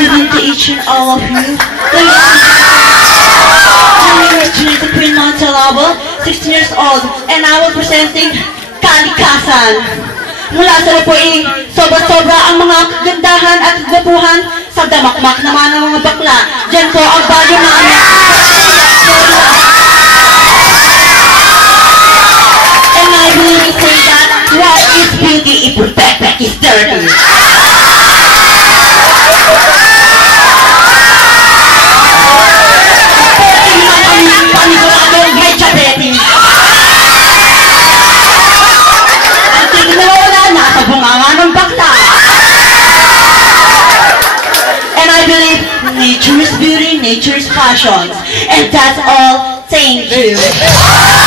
evening to each and all of you. My name is Junita Queen Montalabo, 16 years old, and I will presenting Kalikasan. Mula sa Lapuing, sobra-sobra ang mga kagandahan at gwapuhan sa damakmak naman ng mga bakla. Diyan po ang bagyo na And I believe say that what is beauty if perfect is dirty. And I believe nature is beauty, nature is passion. And that's all. Thank you.